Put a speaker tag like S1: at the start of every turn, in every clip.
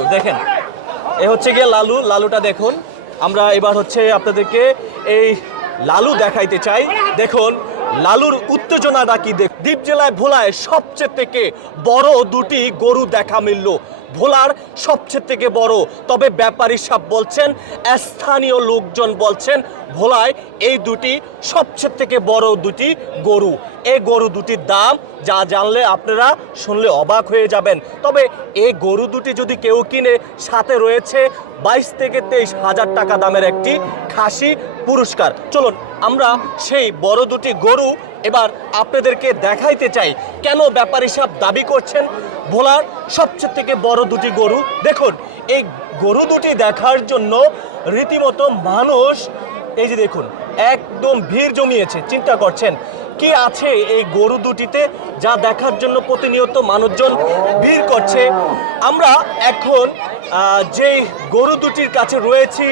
S1: লালু দেখেন। এ হচ্ছে গিয়ে লালু। লালুটা দেখুন। আমরা এবার হচ্ছে আপনাদেরকে এই লালু দেখাইতে চাই। দেখুন লালুর উত্তেজনাটা কি দেখ দ্বীপ জেলায় ভোলায় সবচেয়ে থেকে বড় দুটি গরু দেখা মিলল। ভোলার সবচেয়ে থেকে বড়, তবে ব্যাপারী সাহেব বলছেন, স্থানীয় লোকজন বলছেন, ভোলায় এই দুটি সবচেয়ে থেকে বড় দুটি গরু। এই গরু দুটির দাম, যা জানলে আপনারা শুনলে অবাক হয়ে যাবেন। তবে এই গরু দুটি যদি কেউ কিনে, সাথে রয়েছে বাইশ থেকে তেইশ হাজার টাকা দামের একটি খাসি পুরস্কার। চলুন আমরা সেই বড় দুটি গরু এবার আপনাদেরকে দেখাইতে চাই। কেন ব্যাপারী সাহেব দাবি করছেন? ভোলার সবচেয়ে থেকে বড় দুটি গরু। দেখুন, এই গরু দুটি দেখার জন্য রীতিমতো মানুষ, এই যে দেখুন, একদম ভিড় জমিয়েছে। চিন্তা করছেন, কি আছে এই গরু দুটিতে যা দেখার জন্য প্রতিনিয়ত মানুষজন ভিড় করছে? আমরা এখন যেই গরু দুটির কাছে রয়েছি,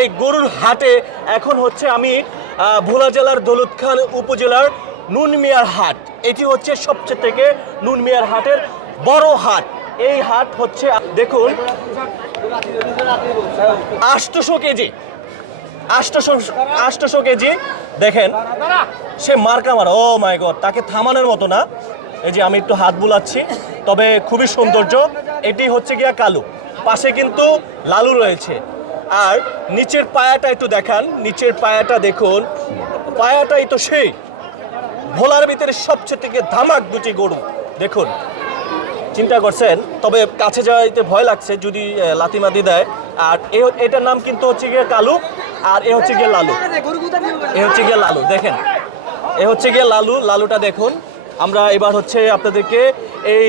S1: এই গরুর হাটে এখন হচ্ছে আমি ভোলা জেলার দৌলত খান উপজেলার নুনমিয়ার হাট। এটি হচ্ছে সবচেয়ে থেকে নুনমিয়ার হাটের বড় হাট। এই হাট হচ্ছে, দেখুন আষ্টশো কেজি। আষ্টশো আষ্টশো কেজি, দেখেন, সে মার্কা মারা। ও মাই গড, তাকে থামানোর মতো না। এই যে আমি একটু হাত বুলাচ্ছি, তবে খুবই সৌন্দর্য। এটি হচ্ছে গিয়া কালু। পাশে কিন্তু লালু রয়েছে। আর নিচের পায়াটা একটু দেখান, নিচের পায়াটা দেখুন। পায়াটাই তো সেই, ভোলার ভিতরে সবচেয়ে থেকে ধামাক দুটি গরু। দেখুন, চিন্তা করছেন, তবে কাছে যাইতে ভয় লাগছে যদি লাতিমাদি দেয়। আর এ, এটার নাম কিন্তু হচ্ছে গিয়ে কালু, আর এ হচ্ছে গিয়ে লালু। এ হচ্ছে গিয়ে লালু, দেখেন। এ হচ্ছে গিয়ে লালু, লালুটা দেখুন। আমরা এবার হচ্ছে আপনাদেরকে এই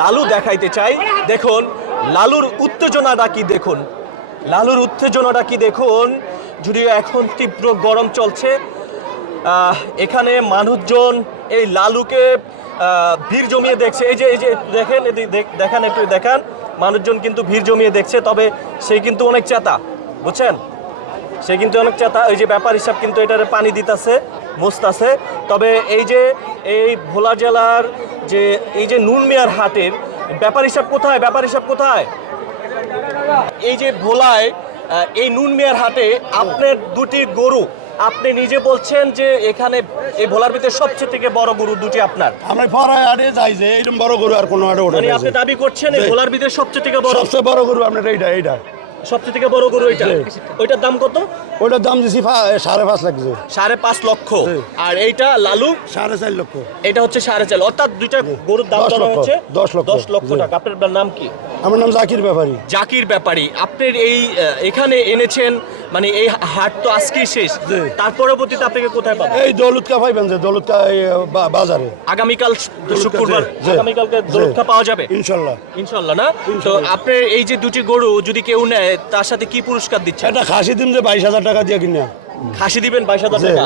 S1: লালু দেখাইতে চাই। দেখুন, লালুর উত্তেজনাটা কি দেখুন। লালুর উত্তেজনাটা কি দেখুন? যদিও এখন তীব্র গরম চলছে এখানে মানুষজন এই লালুকে ভিড় জমিয়ে দেখছে। এই যে এই যে দেখেন দেখান একটু, দেখান। মানুষজন কিন্তু ভিড় জমিয়ে দেখছে, তবে সে কিন্তু অনেক চেতা, বুঝছেন? সে কিন্তু অনেক চেতা, ওই যে ব্যাপার হিসাব কিন্তু এটারে পানি দিতেছে, মুছতাছে। তবে এই যে, এই ভোলা জেলার যে, এই যে নুন নুনমিয়ার হাটের ব্যাপার হিসাব কোথায়? ব্যাপার হিসাব কোথায়? এই যে ভোলায় এই নুন মিয়ার হাটে আপনার দুটি গরু। আপনি নিজে বলছেন যে এখানে এই ভোলার ভিতরে সবচেয়ে থেকে বড় গরু দুটি আপনার।
S2: আমরা ফরায় আড়ে যাই যে এইরকম বড় গরু আর কোনো আড়ে ওঠে
S1: মানে
S2: না
S1: আপনি দাবি করছেন এই ভোলার ভিতরে সবচেয়ে থেকে বড়
S2: সবচেয়ে বড় গরু আপনার এইটা এইটা।
S1: সবচেয়ে থেকে বড় গরু এটা? ওইটার দাম কত?
S2: ওইটার দাম দিছি সাড়ে পাঁচ লাখ
S1: সাড়ে পাঁচ লক্ষ। আর এইটা লালু?
S2: সাড়ে চার লক্ষ।
S1: এটা হচ্ছে সাড়ে চার। অর্থাৎ দুইটা গরুর দাম হচ্ছে?
S2: দশ লক্ষ,
S1: দশ লক্ষ টাকা। আপনার নাম কি?
S2: আমার নাম জাকির ব্যাপারী।
S1: জাকির ব্যাপারী। আপনার এই এখানে এনেছেন মানে এই হাট তো আজকেই শেষ। তার পরবর্তীতে আপনাকে কোথায় পাবেন?
S2: এই দৌলতকা পাইবেন যে দৌলতকা বাজারে।
S1: আগামীকাল শুক্রবার আগামীকালকে। দরক্ষা পাওয়া যাবে?
S2: ইনশাল্লাহ।
S1: ইনশাল্লাহ না? তো। আপনার এই যে দুটি গরু যদি কেউ নেয় তার সাথে কি পুরস্কার দিচ্ছেন?
S2: এটা খাসি দিন যে বাইশ হাজার টাকা দিয়ে কিনে।
S1: খাসি দিবেন বাইশ হাজার টাকা?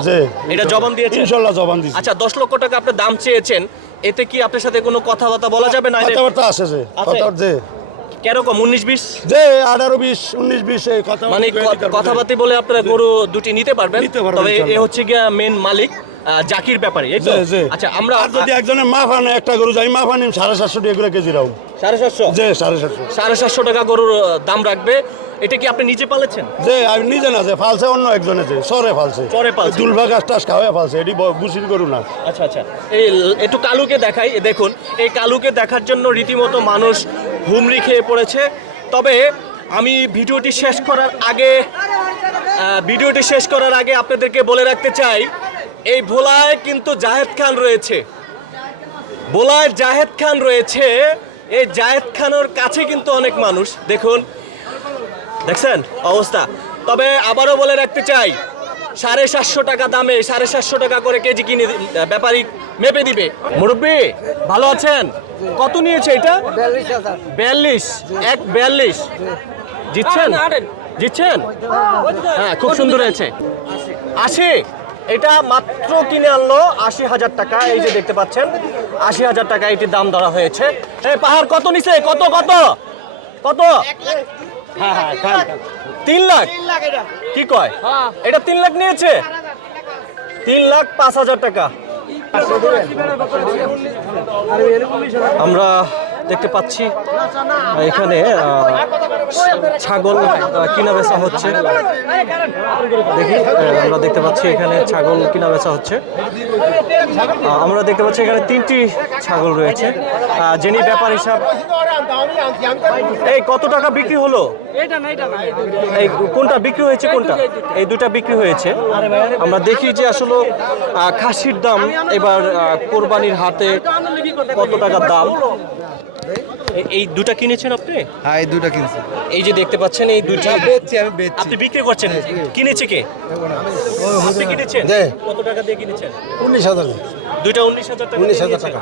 S1: এটা জবান দিয়েছেন?
S2: ইনশাল্লাহ জবান দিছি।
S1: আচ্ছা দশ লক্ষ টাকা আপনি দাম চেয়েছেন এতে কি আপনার সাথে কোনো কথাবার্তা বলা যাবে না?
S2: কথাবার্তা আছে যে
S1: আছে?
S2: কথা যে
S1: কেরকম উনিশ বিশ?
S2: যে আঠারো বিশ উনিশ বিশ এই কথা
S1: মানে কথাবার্তা বলে আপনারা গরু দুটি নিতে পারবেন তবে এ হচ্ছে গিয়া মেন মালিক জাকির ব্যাপারে। আচ্ছা আমরা
S2: আর যদি একজনের মাফ আনে একটা গরু যাই মাফ আনিম সাড়ে সাতশো টাকা করে কেজি রাও
S1: সাড়ে সাতশো?
S2: যে সাড়ে সাতশো।
S1: সাড়ে সাতশো টাকা গরুর দাম রাখবে। এটা কি আপনি নিজে পালেছেন?
S2: যে আমি নিজে না যে ফালছে অন্য একজনে যে সরে ফালছে
S1: সরে ফালছে।
S2: দুলভা গাছ টাছ খাওয়া ফালছে এটি বুসির গরু না।
S1: আচ্ছা আচ্ছা। এই একটু কালুকে দেখাই দেখুন এই কালুকে দেখার জন্য রীতিমতো মানুষ হুমড়ি খেয়ে পড়েছে। তবে আমি ভিডিওটি শেষ করার আগে ভিডিওটি শেষ করার আগে আপনাদেরকে বলে রাখতে চাই এই ভোলায় কিন্তু জাহেদ খান রয়েছে। ভোলায় জাহেদ খান রয়েছে এই জাহেদ খানের কাছে কিন্তু অনেক মানুষ। দেখুন দেখছেন অবস্থা। তবে আবারও বলে রাখতে চাই সাড়ে সাতশো টাকা দামে সাড়ে সাতশো টাকা করে কেজি কিনে ব্যাপারী মেপে দিবে। মুরব্বী ভালো আছেন? কত নিয়েছে এটা? বিয়াল্লিশ। এক বিয়াল্লিশ। জিতছেন? জিতছেন? হ্যাঁ খুব সুন্দর হয়েছে। আশি এটা মাত্র কিনে আনলো আশি হাজার টাকা এই যে দেখতে পাচ্ছেন আশি হাজার টাকা এটির দাম ধরা হয়েছে। এই পাহাড় কত নিছে কত কত? কত? হ্যাঁ হ্যাঁ খান। তিন লাখ? কি কয়? এটা তিন লাখ নিয়েছে? তিন লাখ পাঁচ। হাজার টাকা। আমরা দেখতে পাচ্ছি এখানে ছাগল কিনা বেচা হচ্ছে। দেখি আমরা দেখতে পাচ্ছি এখানে ছাগল কিনা বেচা হচ্ছে। আমরা দেখতে পাচ্ছি এখানে তিনটি ছাগল রয়েছে। যিনি ব্যাপার হিসাব এই কত টাকা বিক্রি হলো? এই কোনটা বিক্রি হয়েছে, কোনটা? এই দুটা বিক্রি হয়েছে। আমরা দেখি যে আসলে খাসির দাম এবার কোরবানির হাতে কত টাকা দাম? এই দুটা কিনেছেন আপনি?
S3: হ্যাঁ এই দুটা কিনছি।
S1: এই যে দেখতে পাচ্ছেন এই দুটা
S3: বেচছি আমি বেচছি।
S1: আপনি বিক্রি করছেন? কিনেছে কে? আপনি কিনেছেন। কত টাকা দিয়ে কিনেছেন?
S2: উনিশ হাজার।
S1: দুইটা উনিশ হাজার টাকা
S2: উনিশ হাজার। টাকা।